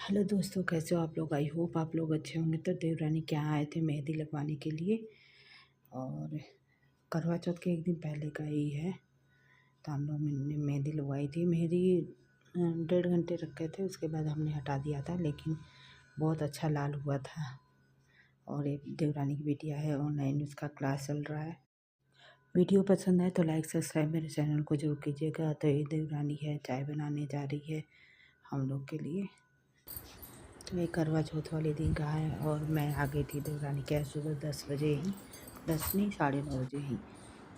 Hello दोस्तों, कैसे हो आप लोग। आई होप आप लोग अच्छे होंगे। तो देवरानी के यहाँ आए थे मेहंदी लगवाने के लिए, और करवा चौथ के एक दिन पहले का ही है। तो हम लोग ने मेहंदी लगवाई थी। मेहंदी 1.5 घंटे रखे थे, उसके बाद हमने हटा दिया था, लेकिन बहुत अच्छा लाल हुआ था। और एक देवरानी की बिटिया है, ऑनलाइन उसका क्लास चल रहा है। वीडियो पसंद आए तो लाइक सब्सक्राइब मेरे चैनल को जरूर कीजिएगा। तो ये देवरानी है, चाय बनाने जा रही है हम लोग के लिए। तो ये करवा चौथ वाले दिन का है, और मैं आ गई थी देवरानी के यहाँ सुबह 10 बजे ही, 10 नहीं 9:30 बजे ही,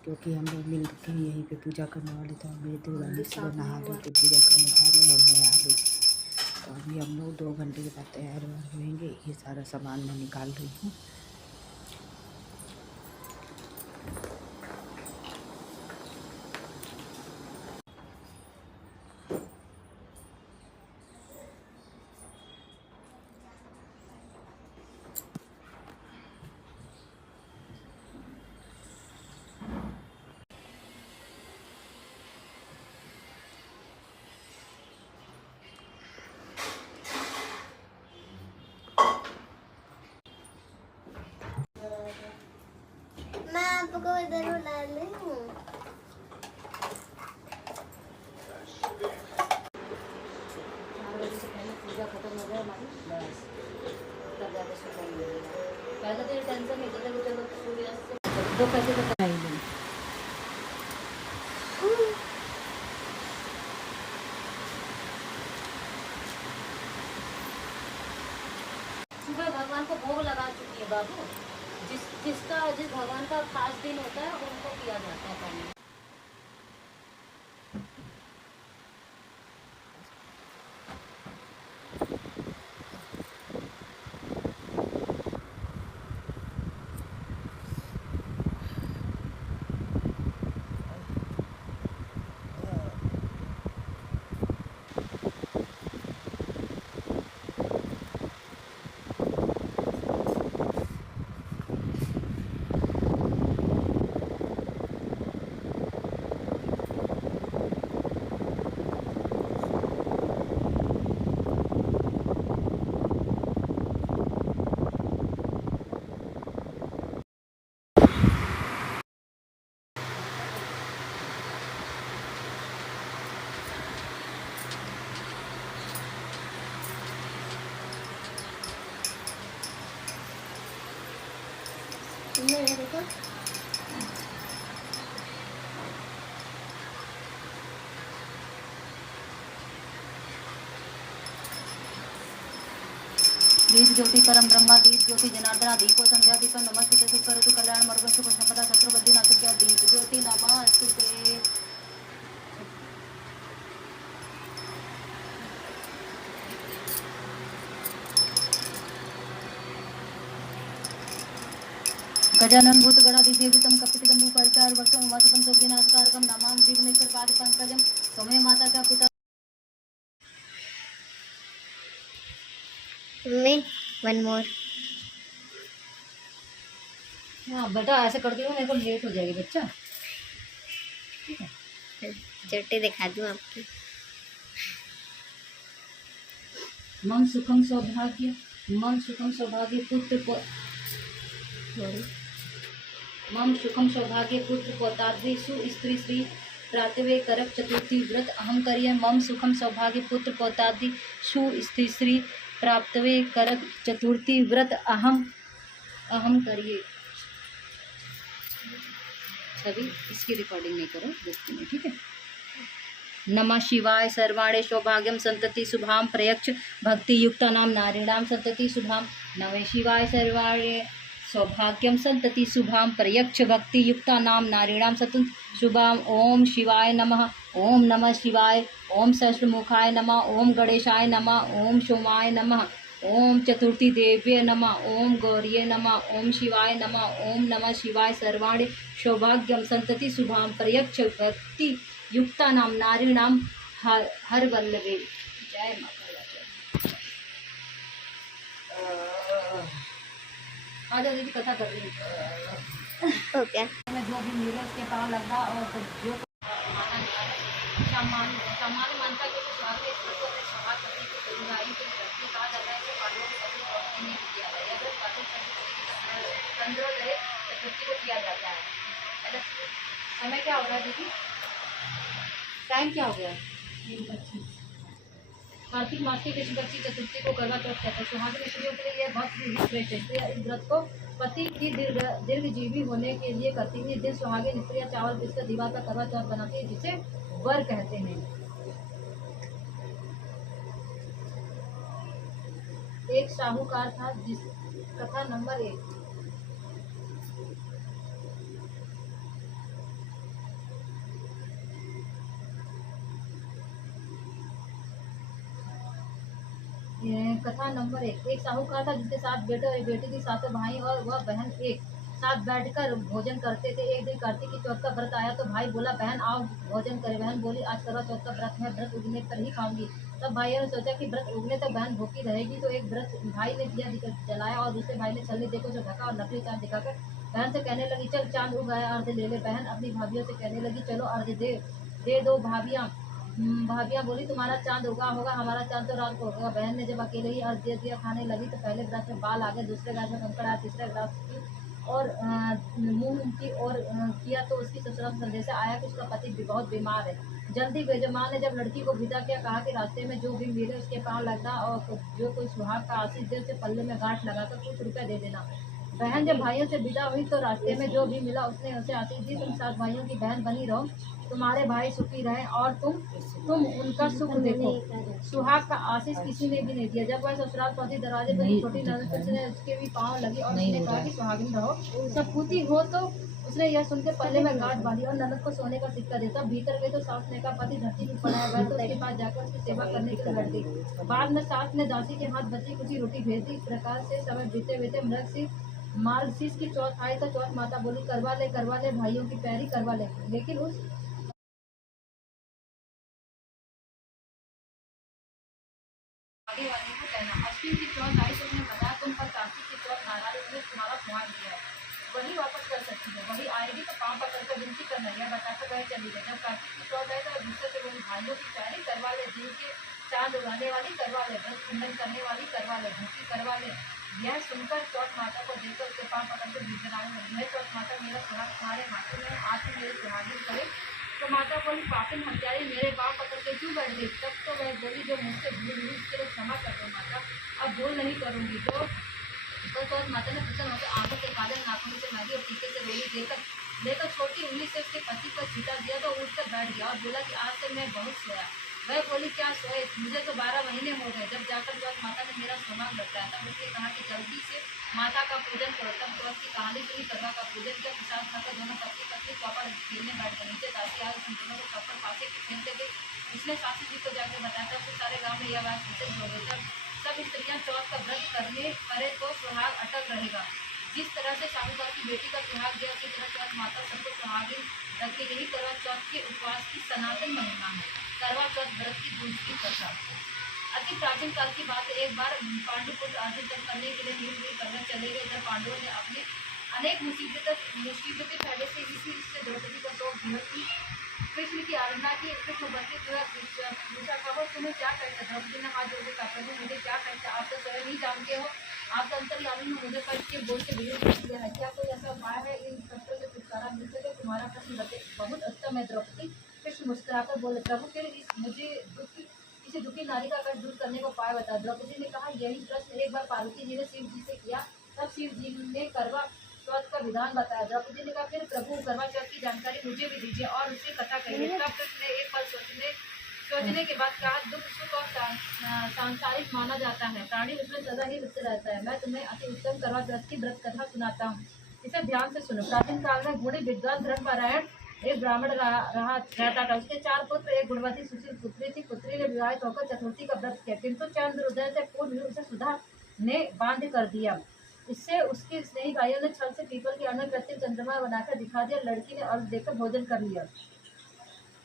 क्योंकि हम लोग मिल के यहीं पे पूजा करने वाले थे। और मेरी देवरानी सुबह नहा धो के पूजा करने जा रही है, और मैं आ गई थी। तो अभी हम लोग 2 घंटे के बाद तैयार होंगे। ये सारा सामान मैं निकाल रही हूँ। मैं आपको इधर बुला रही हूँ। पूजा खत्म हो गया हमारी, बस तब जाके सुबह पहले तो ये टेंशन नहीं था कि चलो सूर्यास्त से 2 पैसे तो कमाई नहीं। सुबह भगवान को भोग लगा चुकी है बाबू। जिस भगवान का खास दिन होता है उनको किया जाता है पानी। देखो दीप ज्योति परम ब्रह्मा दीप ज्योति जनार्दना दीपो संध्या दीप नमस्ते सुकरतु कल्याण मर्गस्तु पुष्पदा शत्रुबद्धि नाशक्या दीप ज्योति नमस्ते। गजानन भूत गणाधिसेवितं कपितजम्बू परिचार वर्षं उमासुतं सोगिनाथकारकं नमां विघ्नेश्वर पाद पंकजं सौम्य माता का पिता। Mummy one more. हाँ बेटा, ऐसे करती हूँ, मेरे को लेट हो जाएगी बच्चा। ठीक है, चोटी दिखा दूँ आपकी। मम सुखम सौभाग्य, मम सुखम सौभाग्य पुत्र मम सुखम सौभाग्य पुत्र पौताद्वेषु स्त्री श्री प्रातवे करक चतुर्थी व्रत अहम करिए। मम सुखम सौभाग्य पुत्र पौताद्वेषु स्त्री श्री प्राप्तवे करक चतुर्थी व्रत अहम करिए। छवि इसकी रिकॉर्डिंग नहीं करो, देखती नहीं, ठीक है। नमः शिवाय सर्वाणे सौभाग्यम संतति शुभाम प्रयक्ष भक्ति युक्ता नाम नारीणाम संतति शुभाम। नमः शिवाय सर्वाणे सौभाग्यम संतति शुभाम प्रयक्ष भक्ति युक्ता नाम नारीणाम सतत शुभाम। ओम शिवाय नमः, ओम नमः शिवाय, ओम सहस्रमुखाय नमः, ओम गणेशाय नमः, ओम सोमाय नमः, ओम चतुर्थी देव्ये नमः, ओम गौर्ये नमः, ओम शिवाय नमः, ओम नमः शिवाय सर्वाणि सौभाग्यम संतति शुभाम प्रयक्ष भक्ति युक्ता नाम नारीणाम हर वल्लभे। जय माता। आज दीदी कथा कर रही हूँ। ओके मैं जो भी मिले उसके पाँव लगा, और जो सामान मानता है कि स्वामी ईश्वर को अपने सभा करने की करुणाई के चंद्रोदय चतुर्थी को किया जाता है ना। समय क्या हो गया दीदी, टाइम क्या हो गया? कार्तिक मास की कृष्ण पक्ष की चतुर्थी को करवा चौथ कहते हैं। सुहागिन स्त्रियों के लिए यह बहुत ही श्रेष्ठ है, इसलिए इस व्रत को पति की दीर्घजीवी होने के लिए करती है। इस दिन सुहागिन स्त्रियां चावल पीसकर दीवा का करवा चौथ बनाती है, जिसे वर कहते हैं। एक साहूकार था, जिस कथा नंबर 1। कथा नंबर 1। एक साहूकार था जिसके 7 बेटे और एक बेटी थी, 7 भाई और वह बहन एक साथ बैठकर भोजन करते थे। एक दिन कार्तिक की चौथ का व्रत आया तो भाई बोला, बहन आओ भोजन करें। बहन बोली, आज करवा चौथ का व्रत है, व्रत उगने पर ही खाऊंगी। तब भाइयों ने सोचा कि व्रत उगने तक बहन भूखी रहेगी, तो एक व्रत भाई ने दिया जलाया और दूसरे भाई ने छलनी देखो जो ढका और नकली चांद दिखाकर बहन से कहने लगी, चल चांद उग आया, अर्घ ले ले। बहन अपनी भाभीियों से कहने लगी, चलो अर्घ दे दो। भाभियाँ बोली, तुम्हारा चांद उगा होगा, हमारा चांद तो रात को होगा। बहन ने जब अकेले ही अर्घ दे दिया खाने लगी तो पहले गिलास में बाल आ गए, दूसरे गिलास में कंकड़ आया, तीसरे गिलास की और मुंह की और किया तो उसकी ससुराल संदेश आया कि उसका पति भी बहुत बीमार है। जल्दी बेजमां ने जब लड़की को विदा किया, कहा कि रास्ते में जो भी मिले उसके पाँव लगना और जो कोई सुहाग का आशीष दे उसे पल्ले में गांठ लगाकर कुछ रुपए दे देना। बहन जब भाइयों से विदा हुई तो रास्ते में जो भी मिला उसने उसे आशीष दी, तुम 7 भाइयों की बहन बनी रहो, तुम्हारे भाई सुखी रहे और तुम उनका सुख देखो। सुहाग का आशीष किसी ने भी नहीं दिया। जब वह ससुराल पहुंची, दरवाजे पर छोटी ननद ने उसके भी पाँव लगी और उसने कहा कि सुहागिन रहो, सपूती हो। तो उसने यह सुनकर पल्ले में गांठ बांधी और ननद को सोने का सिक्का देता। भीतर गए तो सास ने कहा, पति धरती में पड़ा है। तो उसके पास जाकर उसकी सेवा करने के लिए बैठ गई। बाद में सास ने दासी के हाथ बची कुछ रोटी भेज दी। इस प्रकार से समय बीते बीते मार्गशीर्ष की चौथ आई तो चौथ माता बोली, करवा ले भाइयों की पैरी करवा ले। लेकिन उस आगे वाले को कहना। अश्विन की चौथ आई तो उसने बताया, तुम पर कार्तिक की चौथ नाराज उसने तुम्हारा सुहाग दिया है, वही वापस कर सकती है, वही आएगी तो पाँव पकड़ कर विनती करना, यह बताकर वह चली गई। जब कार्तिक की चौथ आई तो दूसरे से बोली, भाइयों की पैरी करवा ले, दिन के चांद उगाने वाली करवा ले, व्रत खंडन करने वाली करवा ले, भूखी करवा ले। यह सुनकर चौथ माता को देखकर उसके पाँव पकड़कर गिड़गिड़ाने लगी, है चौथ माता, मेरा सुहाग तुम्हारे हाथों में, आज ही मेरे सुहागिन करे। तो माता बोली, पापिन हत्यारी, मेरे पाँव पकड़ के क्यों बैठ गई? तब तो वह बोली, जो मुझसे भूल हुई उसके लिए क्षमा कर दो माता, अब भूल नहीं करूँगी। तो चौथ माता ने प्रसन्न होकर आंखों के काले नाखूनों से मेहंदी और टीके से रोली लेकर छोटी उंगली से उसके पति पर छींटा दिया तो उठकर बैठ गया और बोला कि आज से मैं बहुत सोया। वह बोली, क्या सोए, मुझे तो 12 महीने हो गए। जब जाकर चौथ माता ने मेरा सुहाग बताया तब उसने कहा कि जल्दी से माता का पूजन करो। तब चौथ की कहानी सुनी, करवा का पूजन किया, प्रसाद खाकर दोनों पति पत्नी चौपर खेलने बैठ गए। नीचे दासी आज उन दोनों को चौपर पासे के खेलते गए। उसने सासू जी को जाकर बताया, तब से सारे गाँव में यह बात प्रसिद्ध हो गई। तब सब स्त्रियां चौथ का व्रत करे तो सुहाग अटक रहेगा। जिस तरह से साहूकार की बेटी का सुहाग दिया, उसी तरह चौथ माता सबको सुहागिन रखे। यही करवा चौथ के उपवास की सनातन महिमा है। करवा चौथ व्रत की दूसरी कथा अति प्राचीन काल की बात है। एक बार पांडु पुत्र अर्जुन तप करने के लिए नील पर्वत चले गए। इधर पांडवों ने अपने अनेक मुसीबतें पहले से इसी से द्रौपदी का शोक भी की। कृष्ण की आराधना की। कृष्ण उपस्थित हुआ, पूछा, कहो तुम्हें क्या कहते? द्रौपदी ने हाथ जोड़कर कहा, प्रभु मुझे क्या कहते? आप तो स्वयं ही जानते हो, आप तो अंतर्यामी में मुझे कष्ट के बोझ से विरोध कर दिया है। क्या कोई ऐसा उपाय है इन कष्टों से छुटकारा मिल सके? तुम्हारा प्रश्न बहुत उत्तम है द्रौपदी। कृष्ण मुस्कुराकर बोले, प्रभु फिर मुझे किसी दुखी नारी का कष्ट दूर करने का उपाय बता। द्रौपदी ने कहा, यही प्रश्न एक बार पार्वती जी ने शिव जी से किया। तब शिव जी ने करवा चौथ का विधान बताया। द्रौपदी ने कहा, फिर प्रभु करवा चौथ की जानकारी मुझे भी दीजिए और उसकी कथा कहिए। तब कृष्ण ने एक पल सोचने के बाद कहा, दुख सुख और सांसारिक माना जाता है, प्राणी उसमें सदा ही लिप्त रहता है। मैं तुम्हें अति उत्तम करवा चौथ की व्रत कथा सुनाता हूँ, इसे ध्यान से सुनो। प्राचीन काल में गुणी विद्वान धर्मपारायण एक ब्राह्मण रहता था। उसके 4 पुत्र, एक गुणवती सुशील पुत्री थी। पुत्री ने विवाहित होकर चतुर्थी का व्रत किया, किंतु चंद्रोदय से पूर्व उसे सुधा ने बांध कर दिया। इससे उसके स्नेही भाइयों ने छल से पीपल के अन्न कृत्रिम चंद्रमा बनाकर दिखा दिया। लड़की ने अर्घ देकर भोजन कर लिया।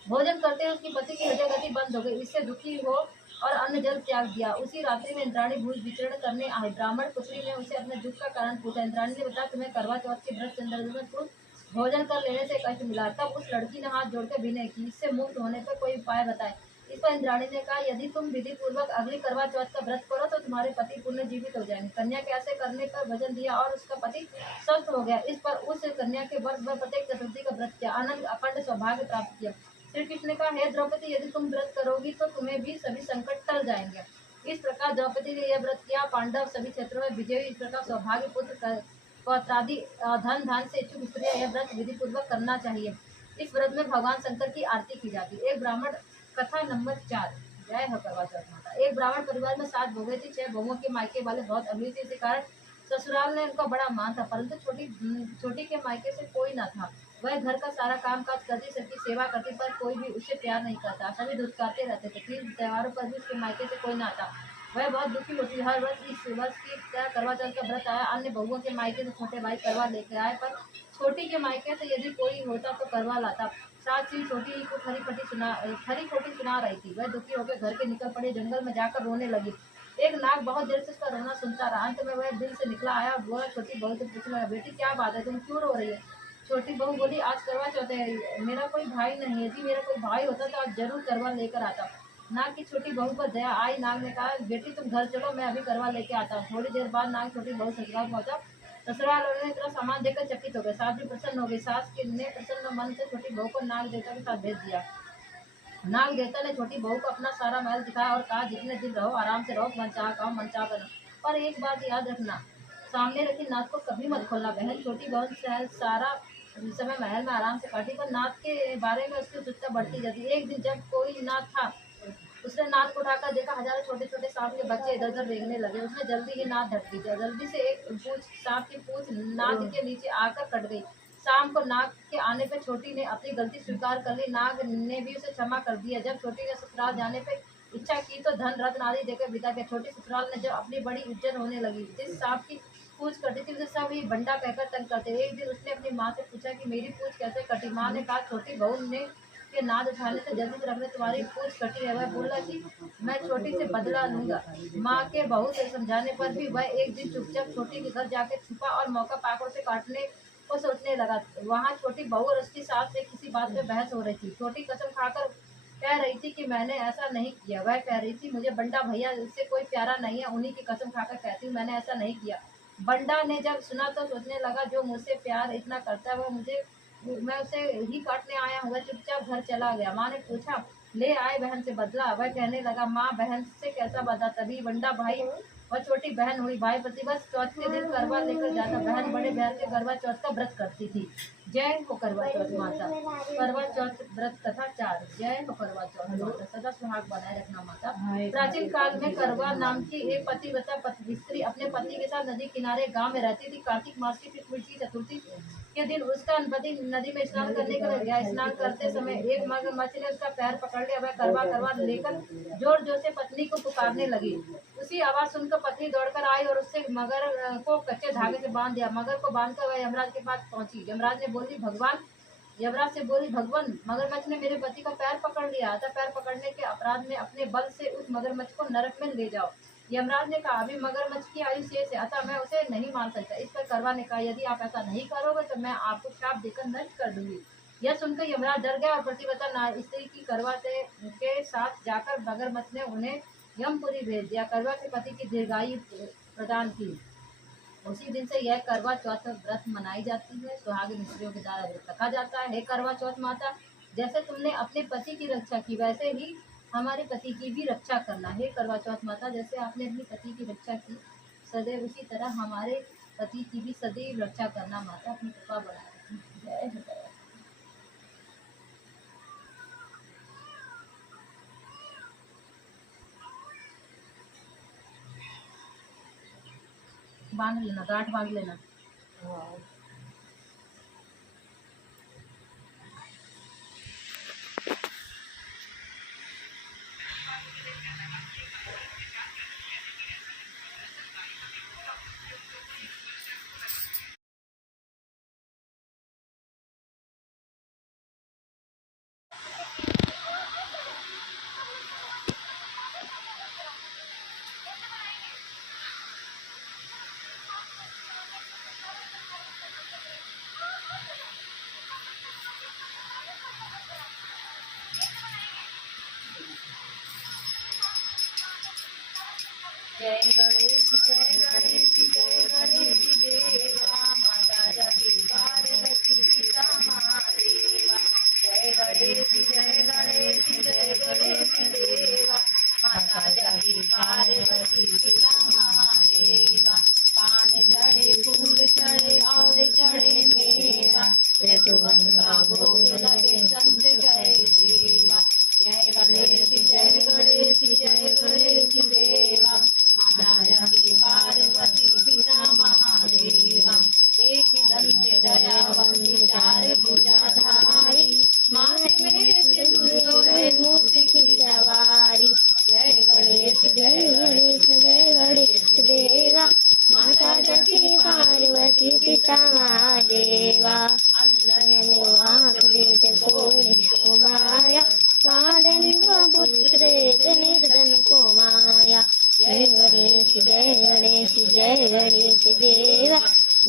भोजन करते हुए उसकी पति की हृदय गति बंद हो गई। इससे दुखी हो और अन्न जल त्याग दिया। उसी रात्रि में इंद्राणी भूज विचरण करने आई। ब्राह्मण पुत्री ने उसे अपने दुख का कारण पूछा। इंद्राणी ने बताया, तुम्हें करवा चौथ के व्रत चंद्रमा भोजन कर लेने से कष्ट मिला। तब उस लड़की ने हाथ जोड़कर विनय की, इससे मुक्त होने पर कोई उपाय बताए। इस पर इंद्राणी ने कहा, यदि तुम विधि पूर्वक अगली करवा चौथ का व्रत करो तो तुम्हारे पति पुण्य जीवित हो जाएंगे। कन्या के ऐसे करने पर भजन दिया और उसका पति स्वस्थ हो गया। इस पर उस कन्या के वर्ष भर प्रत्येक चतुर्थी का व्रत किया, आनंद अखंड सौभाग्य प्राप्त किया। श्री कृष्ण ने कहा, हे द्रौपदी, यदि तुम व्रत करोगी तो तुम्हें भी सभी संकट टल जाएंगे। इस प्रकार द्रौपदी ने यह व्रत किया। पांडव सभी क्षेत्रों में विजयी। इस प्रकार सौभाग्य पुत्र पौत्रादि धन धान से इच्छुक स्त्रियां यह व्रत विधि पूर्वक करना चाहिए। इस व्रत में भगवान शंकर की आरती की जाती है। एक ब्राह्मण कथा नंबर 4। जय हो करवा चौथ माता। एक ब्राह्मण परिवार में 7 बहुएं थी। 6 बहुओं के मायके वाले बहुत अमीर थे, इसी कारण ससुराल ने उनका बड़ा मान था, परंतु छोटी के मायके से कोई न था। वह घर का सारा काम काज करती, सबकी सेवा करती, पर कोई भी उससे प्यार नहीं करता। सभी धुतकारते रहते थे। तीज त्योहारों पर भी उसके मायके से कोई न आता। वह बहुत दुखी होती। हर वर्ष इस वर्ष की तरह करवा चौथ का व्रत आया। अन्य बहुओं के मायके से छोटे भाई करवा लेकर आए, पर छोटी के मायके से यदि कोई होता तो करवा लाता। साथ ही छोटी को खरी खोटी सुना रही थी। वह दुखी होकर घर के निकल पड़ी, जंगल में जाकर रोने लगी। एक नाग बहुत देर से उसका रोना सुनता रहा। अंत में वह दिल से निकला आया। वह छोटी बहू से पूछने लगा, बेटी क्या बात है, तुम क्यों रो रही है? छोटी बहू बोली, आज करवा चौथ है, मेरा कोई भाई नहीं है। यदि मेरा कोई भाई होता तो आज जरूर करवा लेकर आता। नाग की छोटी बहू पर दया आई। नाग ने कहा, बेटी तुम घर चलो, मैं अभी करवा लेके आता हूँ। थोड़ी देर बाद नाग छोटी बहू ससुराल पहुंचा। ससुराल वालों ने इतना सामान देखकर चकित हो गए। सास भी प्रसन्न हो गई। सास ने प्रसन्न मन से छोटी बहू को नाग देवता के साथ भेज दिया। नाग देवता ने छोटी बहू को अपना सारा महल दिखाया और कहा, जितने दिन रहो आराम से रहो, मनचाहा खाओ मनचाहा बनो, पर एक बात याद रखना, सामने रखी नाथ को कभी मत खोलना। बहन छोटी बहन सारा समय महल में आराम से काटी, पर नाथ के बारे में उसकी उत्सुकता बढ़ती जाती। एक दिन जब कोई ना था, उसने नाथ को उठाकर देखा, हजारों छोटे छोटे सांप के बच्चे इधर उधर रेंगने लगे। उसने जल्दी ही नाथ ढक दी। जल्दी से एक सांप की पूंछ नाथ के नीचे आकर कट गई। शाम को नाग के आने पर छोटी ने अपनी गलती स्वीकार कर ली। नाग ने भी उसे क्षमा कर दिया। जब छोटी ने ससुराल जाने पर इच्छा की तो धन रत्न आदि देकर विदा किया। छोटी ससुराल ने जब अपनी बड़ी इज्जत होने लगी। जिस सांप की पूछ कटी थी उसे सब ही बंडा कहकर तंग करते। एक दिन उसने अपनी माँ से पूछा कि मेरी पूछ कैसे कटी। माँ ने कहा, छोटी बहू ने के नाद उठाने से जल्दी से रखने तुम्हारी पूछ कटी है। वह बोला कि मैं छोटी से बदला लूंगा। माँ के बहू से समझाने पर भी वह एक दिन चुपचाप छोटी के घर जाकर छुपा और मौका पाकर उसे काटने को सोचने लगा। वहाँ छोटी बहू और उसकी सास से किसी बात पे बहस हो रही थी। छोटी कसम खाकर कह रही थी कि मैंने ऐसा नहीं किया। वह कह रही थी, मुझे बंडा भैया इससे कोई प्यारा नहीं है, उन्हीं की कसम खाकर कहती हूँ मैंने ऐसा नहीं किया। बंडा ने जब सुना तो सोचने लगा, जो मुझसे प्यार इतना करता है मैं उसे ही काटने आया हूँ। वह चुपचाप घर चला गया। माँ ने पूछा, ले आए बहन से बदला? वह कहने लगा, माँ बहन से कैसा बदला? तभी बंडा भाई वह छोटी बहन हुई। भाई प्रतिवर्ष चौथ के दिन करवा लेकर जाता। बहन बड़े बहन के करवा चौथ का व्रत करती थी। जय हो करवा चौथ माता। करवा चौथ व्रत कथा 4। जय हो करवा चौथ माता। सदा सुहाग बनाए रखना माता। प्राचीन काल में करवा नाम की एक पतिव्रता स्त्री अपने पति के साथ नदी किनारे गांव में रहती थी। कार्तिक मास की कृष्ण की चतुर्थी के दिन उसका पति नदी में स्नान करने के लिए गया। स्नान करते समय एक मगरमच्छ ने उसका पैर पकड़ लिया। वह करवा लेकर जोर जोर से पत्नी को पुकारने लगी। उसी आवाज सुनकर पत्नी दौड़कर आई और उससे मगर को कच्चे धागे से बांध दिया। मगर को बांधकर वह यमराज के पास पहुंची। यमराज से बोली, भगवान, मगरमच्छ ने मेरे पति का पैर पकड़ लिया, अतः पैर पकड़ने के अपराध में अपने बल से उस मगरमच्छ को नरक में ले जाओ। यमराज ने कहा, अभी मगरमच्छ की आयु शेष है, अतः मैं उसे नहीं मार सकता। इस पर करवा ने कहा, यदि आप ऐसा नहीं करोगे तो मैं आपको श्राप देकर नष्ट कर दूंगी। यह सुनकर यमराज डर गया और प्रतिव्रता स्त्री की करवा के साथ जाकर मगरमच्छ ने उन्हें यमपुरी भेज दिया। करवा के पति की दीर्घायु प्रदान की। उसी दिन से यह करवा चौथ व्रत मनाई जाती है। सुहागिन स्त्रियों के द्वारा व्रत रखा जाता है। हे करवा चौथ माता, जैसे तुमने अपने पति की रक्षा की, वैसे ही हमारे पति की भी रक्षा करना। हे करवा चौथ माता, जैसे आपने अपने पति की रक्षा की, सदैव उसी तरह हमारे पति की भी सदैव रक्षा करना माता। अपनी कृपा बनाए रखना। जय हो करवा। बांध लेना, गांठ बांध लेना। जय गणेश जय गणेश देवा माता जगती पार्वती पिता महादेवा जय गणेश देवा माता जगती पार्वती पिता महादेवा पान चढ़े फूल चढ़े और चढ़े मेवा लड्डूवन का भोग लगे संत जय सेवा जय गणेश देवा माता जगती पार्वती पिता महादेवा एक दंत दयावंत चार भुजाधारी माथे में सिंदूर सोहे मूर्ति की सवारी जय गणेश देवा माता जगती पार्वती पिता महादेवा अंदर देते कोई कुमाया साधन को पुत्र निर्धन को माया जय गणेश देवा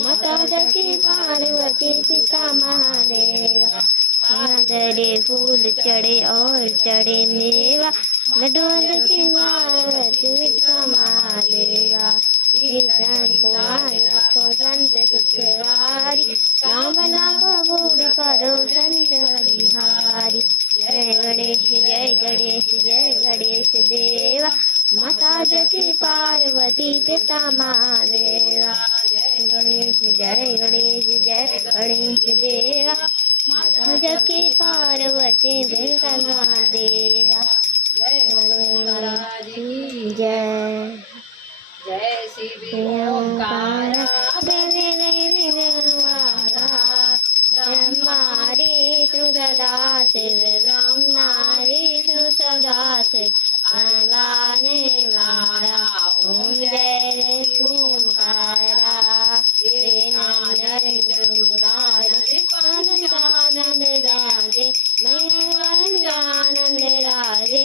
माता जगती पार्वती पिता महादेवा चढ़े फूल चढ़े और चढ़े मेवा लड्डू की पार्वती पिता महादेवा को संत सुखवारी राम को भूल करो संत हरिहारी जय गणेश देवा माता जगती पार्वती पिता महादेवा जय गणेश देवा माता जगती पार्वती पिता महादेवा जय जय शिव ओंकार ब्रह्मारी सदा शिव ब्रह्मारी सदा शिव अलाने वाला ओम जय ओंकारा आनंद राजे आनंद राजे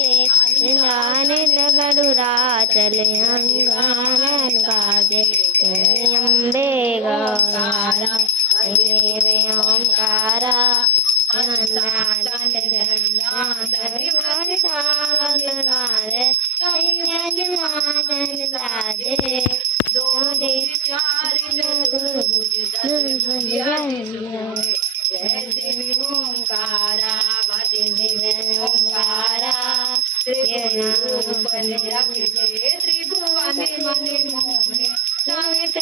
आनंद गरुराचल अंगानन गाजे अम्बे गौरा ओंकारा जय शिव ओंकारा भजे शिव ओंकारा त्रिभुवन मन मोहे समित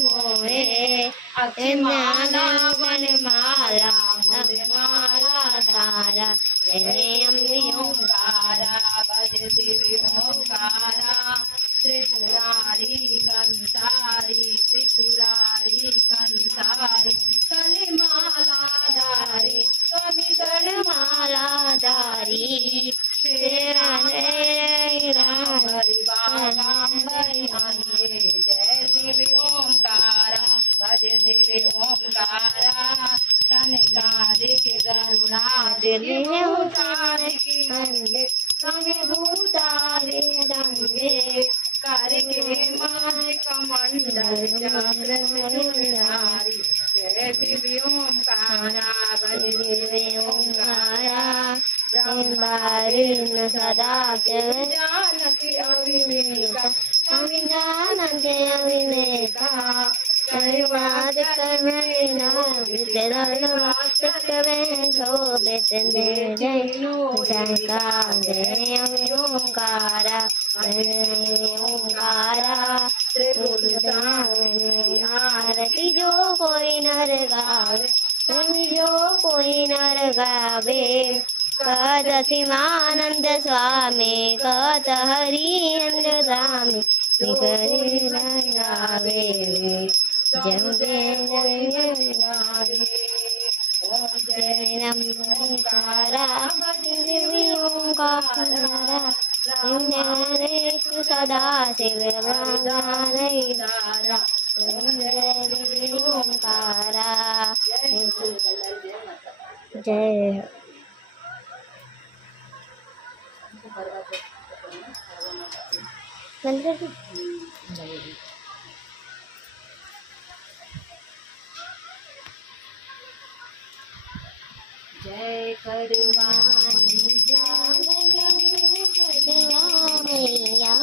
मोहे अक्षमाला वनमाला माला सारा जय अम्बे ओंकारा भज शिव ओंकारा त्रिपुरारी कंसारी कलिमालाधारी कविकण मालाधारी जय शिव ओंकारा भज शिव ओंकारा तनिकादिक गरुणादिक कवि भूतादि रंगे करके मान कमंडल चक्रधारी जय शिव ओंकारा भज शिव ओंकारा ब्रह्मारीन सदा जानकी अविवेका संविधानंद अविवेका सर्वाद कर्मणा शोभित जय ओंकारा ओंकारा आरती जो कोई नर गावे जो कोई नर गावे कद शिवानंद स्वामी कद हरिन्द्र धामी गावे जय ओंकारा सदा शिव ओंकारा जय जय करवानी मैया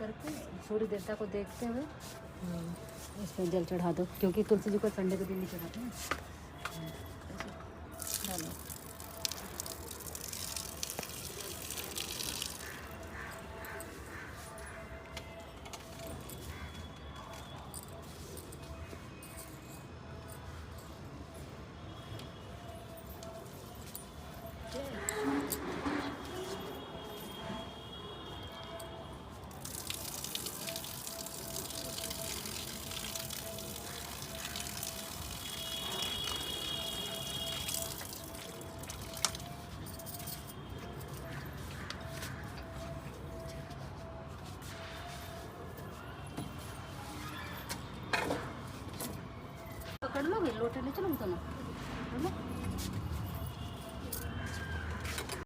करके सूर्य देवता को देखते हुए इसमें जल चढ़ा दो, क्योंकि तुलसी जी को संडे के दिन नहीं चढ़ाते हैं। ऐसे डालो। पकड़ लो, भाई लोटा ले चलो तो ना, पकड़ लो।